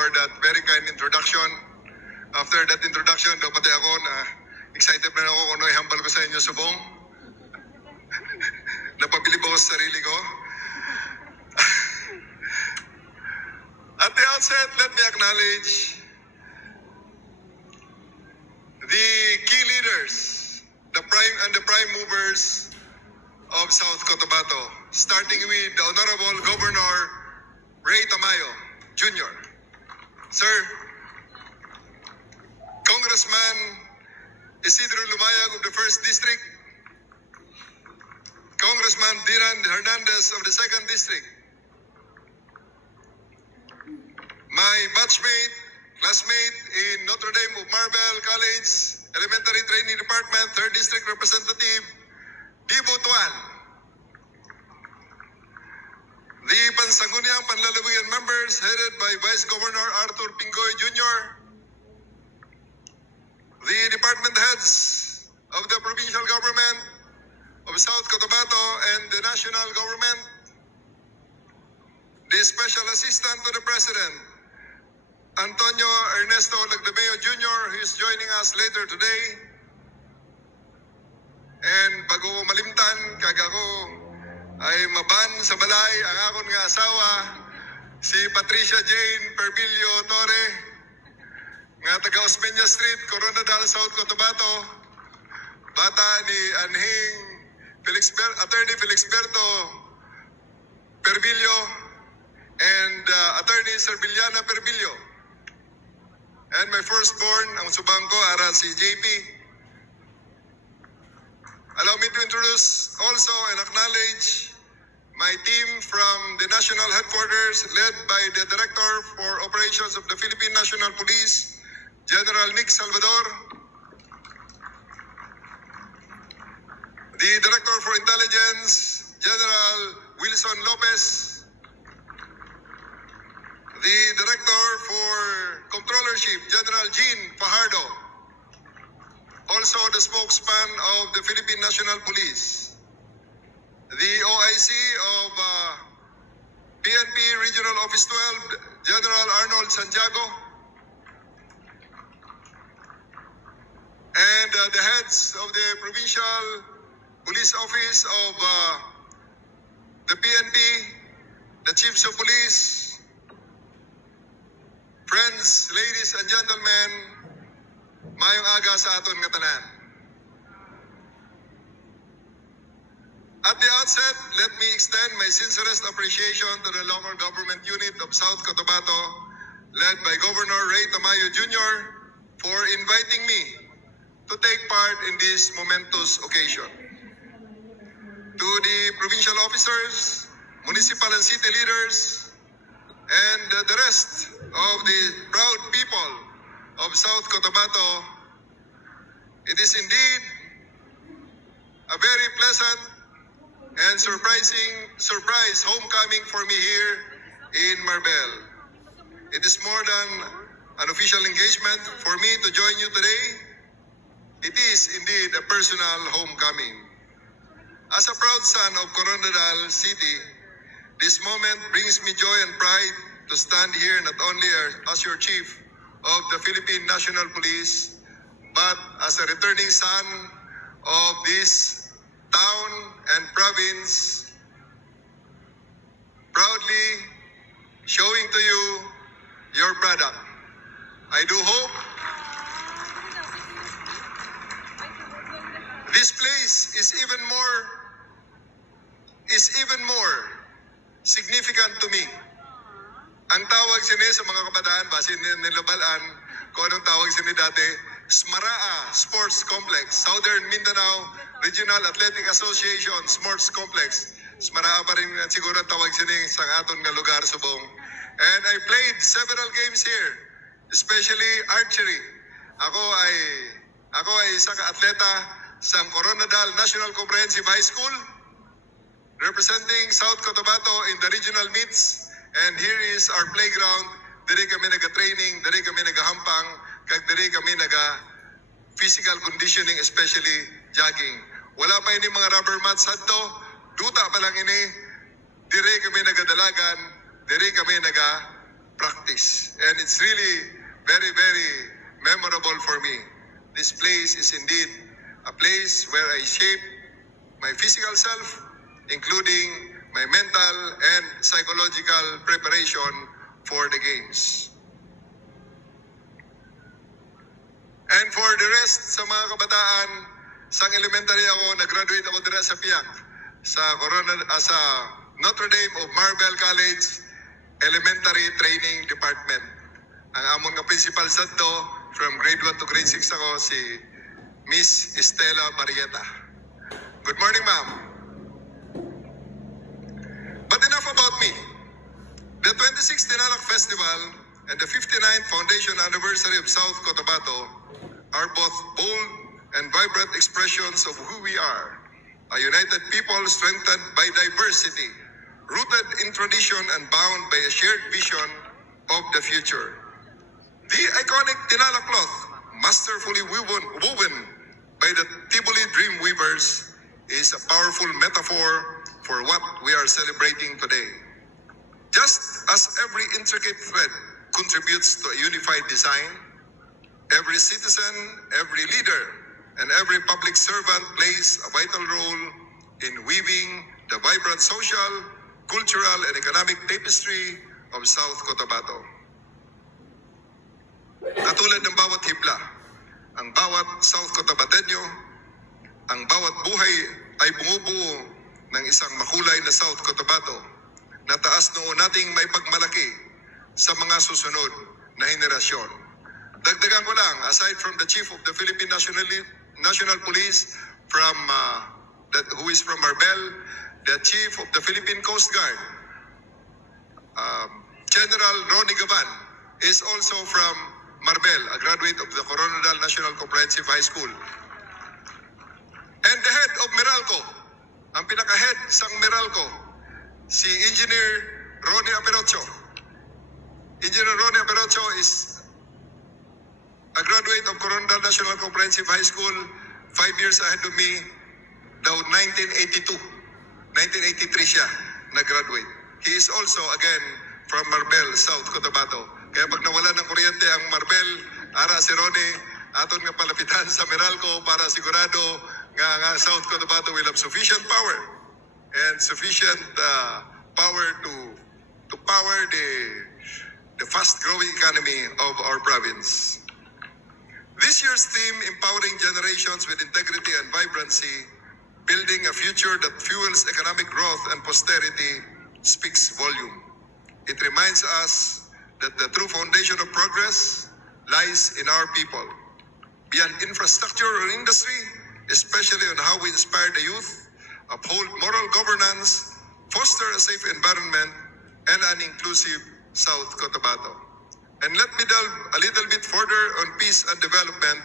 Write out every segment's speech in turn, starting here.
for that very kind introduction. After that introduction, dapat ako na excited na ako kung ano ihambal ko sa inyo subong. Napabilib ako sa sarili ko. At the outset, let me acknowledge the key leaders, the prime movers of South Cotabato, starting with the Honorable Governor Ray Tamayo Jr. Sir, Congressman Isidro Lumayag of the 1st District, Congressman Diran Hernandez of the 2nd District, my batchmate, classmate in Notre Dame of Marbel College, Elementary Training Department, 3rd District Representative, Dibo Tuan, the Pansanguniang Panlalawigan members headed by Vice Governor Arthur Pingoy Jr., the department heads of the provincial government of South Cotabato and the national government, the Special Assistant to the President, Antonio Ernesto Lagdameo Jr., who is joining us later today. And bago malimtan, kagako ay maban sa balay ang akon nga asawa, si Patricia Jane Perbilio Torre, nga taga Osmeña Street, Coronadal, South Cotabato, bata ni Anhing Attorney Felixberto Perbilio and Attorney Serbiliana Perbilio. And my firstborn, ang subang ko, ara si JP. Allow me to introduce also and acknowledge my team from the national headquarters led by the Director for Operations of the Philippine National Police, General Nick Salvador, the Director for Intelligence, General Wilson Lopez, the Director for Controllership, General Jean Fajardo, also the spokesman of the Philippine National Police, the OIC of PNP Regional Office 12, General Arnold Santiago, and the heads of the Provincial Police Office of the PNP, the Chiefs of Police, friends, ladies and gentlemen, mayong aga sa aton nga tanan. At the outset, let me extend my sincerest appreciation to the local government unit of South Cotabato, led by Governor Ray Tamayo Jr., for inviting me to take part in this momentous occasion. To the provincial officers, municipal and city leaders, and the rest of the proud people of South Cotabato, it is indeed a very pleasant and surprise homecoming for me here in Marbel. It is more than an official engagement for me to join you today. It is indeed a personal homecoming. As a proud son of Coronadal City, this moment brings me joy and pride to stand here not only as your chief of the Philippine National Police, but as a returning son of this town and province, proudly showing to you your product. I do hope this place is even more significant to me. Ang tawag sini sa mga kabataan, basin nilabalaan kung anong tawag sini dati, Smaraa Sports Complex, Southern Mindanao Regional Athletic Association Sports Complex. Smaraa pa rin siguro tawag sini sa aton nga lugar subong. And I played several games here, especially archery. Ako ay isa ka atleta sa Coronadal National Comprehensive High School, representing South Cotabato in the regional meets. And here is our playground. Diri kami naga-training, diri kami nagahampang, kag diri kami naga-physical conditioning, especially jogging. Wala pa ini mga rubber mats hadto, duta pa lang ini. Diri kami nagadalagan, diri kami practice. And it's really very, very memorable for me. This place is indeed a place where I shape my physical self, including my mental and psychological preparation for the games. And for the rest sa mga kabataan, sang elementary ako, nag-graduate ako dira sa PIAC, sa Notre Dame of Marbel College Elementary Training Department. Ang amon nga principal sadto from grade 1 to grade 6 ako si Miss Estela Marieta. Good morning, ma'am. But enough about me. The 26th Tinalak Festival and the 59th Foundation Anniversary of South Cotabato are both bold and vibrant expressions of who we are, a united people strengthened by diversity, rooted in tradition and bound by a shared vision of the future. The iconic Tinalak cloth, masterfully woven by the Tiboli Dream Weavers, is a powerful metaphor for what we are celebrating today. Just as every intricate thread contributes to a unified design, every citizen, every leader, and every public servant plays a vital role in weaving the vibrant social, cultural, and economic tapestry of South Cotabato. Katulad ng bawat hibla, ang bawat South Cotabateño, ang bawat buhay ay bumubuo ng isang makulay na South Cotabato na taas noon nating may pagmalaki sa mga susunod na henerasyon. Dagdagan ko lang, aside from the Chief of the Philippine National Police who is from Marbel, the Chief of the Philippine Coast Guard, General Ronnie Gavan, is also from Marbel, a graduate of the Coronadal National Comprehensive High School. And the head of Meralco, ang pinaka-head sang Meralco, si Engineer Ronnie Aperocho. Engineer Ronnie Aperocho is a graduate of Coronadal National Comprehensive High School, 5 years ahead of me, daw 1982. 1983 siya nag-graduate. He is also, again, from Marbel, South Cotabato. Kaya pag nawalan ng kuryente ang Marbel, ara si Ronnie, aton nga palapitan sa Meralco para sigurado nga South Cotabato will have sufficient power and sufficient power to power the fast-growing economy of our province. This year's theme, Empowering Generations with Integrity and Vibrancy, Building a Future that Fuels Economic Growth and Posterity, speaks volume. It reminds us that the true foundation of progress lies in our people. Beyond infrastructure or industry, especially on how we inspire the youth, uphold moral governance, foster a safe environment, and an inclusive South Cotabato. And let me delve a little bit further on peace and development.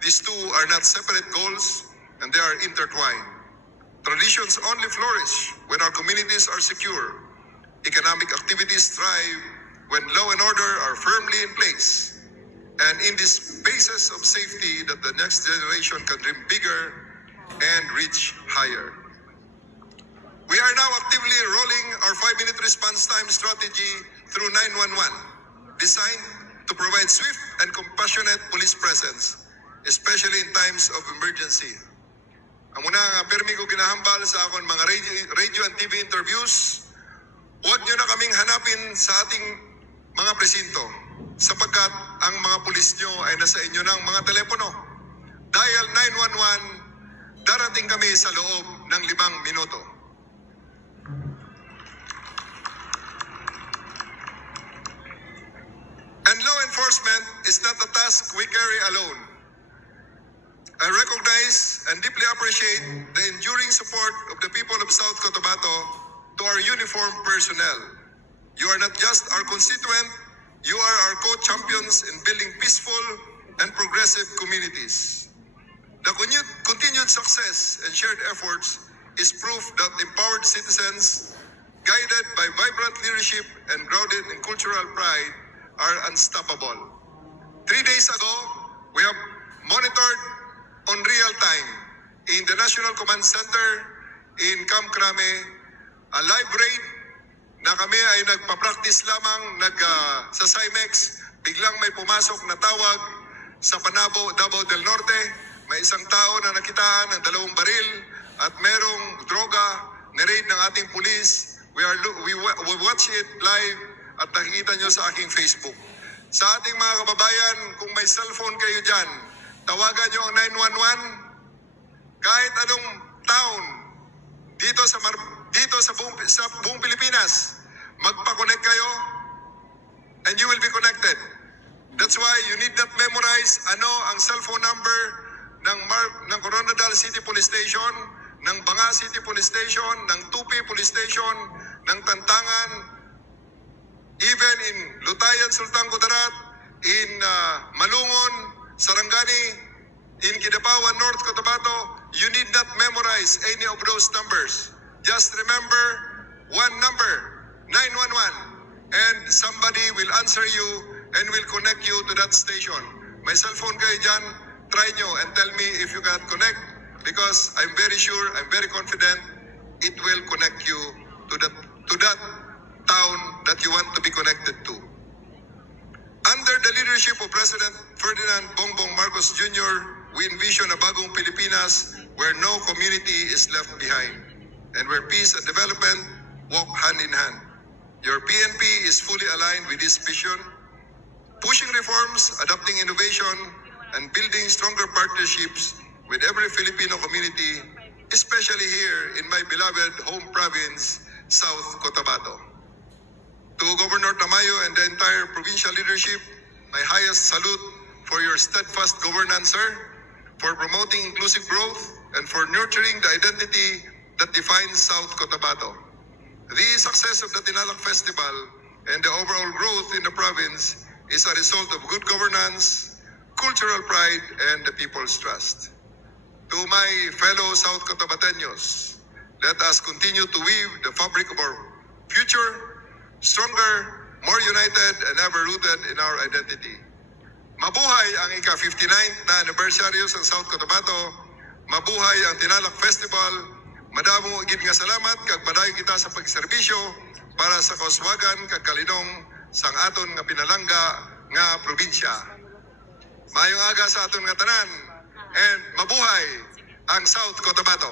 These two are not separate goals, and they are intertwined. Traditions only flourish when our communities are secure. Economic activities thrive when law and order are firmly in place. And in these spaces of safety that the next generation can dream bigger and reach higher. We are now actively rolling our 5-minute response time strategy through 911. Designed to provide swift and compassionate police presence, especially in times of emergency. Ang muna nga permi ko ginahambal sa akong mga radio and TV interviews, huwag nyo na kaming hanapin sa ating mga presinto sapagkat ang mga pulis nyo ay nasa inyo ng mga telepono. Dial 911, darating kami sa loob ng 5 minuto. And law enforcement is not a task we carry alone. I recognize and deeply appreciate the enduring support of the people of South Cotabato to our uniformed personnel. You are not just our constituent, you are our co-champions in building peaceful and progressive communities. The continued success and shared efforts is proof that empowered citizens, guided by vibrant leadership and grounded in cultural pride, are unstoppable. 3 days ago, we have monitored on real time in the National Command Center in Camp Crame a live raid na kami ay nagpa-practice lamang sa CIMEX, biglang may pumasok na tawag sa Panabo, Davao del Norte. May isang tao na nakitaan ng 2 baril at merong droga na-raid ng ating pulis. We watch it live at nakikita nyo sa aking Facebook. Sa ating mga kababayan, kung may cellphone kayo dyan, tawagan nyo ang 911. Kahit anong town dito sa buong Pilipinas, magpa-connect kayo and you will be connected. That's why you need not memorize ano ang cellphone number ng Coronadal City Police Station, ng Banga City Police Station, ng Tupi Police Station, ng Tantangan, even in Lutayan, Sultan Kudarat, in Malungon, Sarangani, in Kidapawan, North Cotabato. You need not memorize any of those numbers. Just remember one number, 911, and somebody will answer you and will connect you to that station. May cellphone kayo dyan, try nyo and tell me if you can't connect, because I'm very sure, I'm very confident it will connect you to that town that you want to be connected to. Under the leadership of President Ferdinand Bongbong Marcos Jr., we envision a bagong Pilipinas where no community is left behind and where peace and development walk hand in hand. Your PNP is fully aligned with this vision, pushing reforms, adopting innovation, and building stronger partnerships with every Filipino community, especially here in my beloved home province, South Cotabato. To Governor Tamayo and the entire provincial leadership, my highest salute for your steadfast governance, sir, for promoting inclusive growth, and for nurturing the identity that defines South Cotabato. The success of the Tinalak Festival and the overall growth in the province is a result of good governance, cultural pride, and the people's trust. To my fellow South Cotabateños, let us continue to weave the fabric of our future, stronger, more united, and ever rooted in our identity. Mabuhay ang ika-59th na anibersaryo sa South Cotabato. Mabuhay ang Tinalak Festival. Madamo gid nga salamat kag padayon kita sa pagserbisyo para sa kauswagan kag kalinong sang aton nga pinalangga nga probinsya. Maayong aga sa aton nga tanan and mabuhay ang South Cotabato.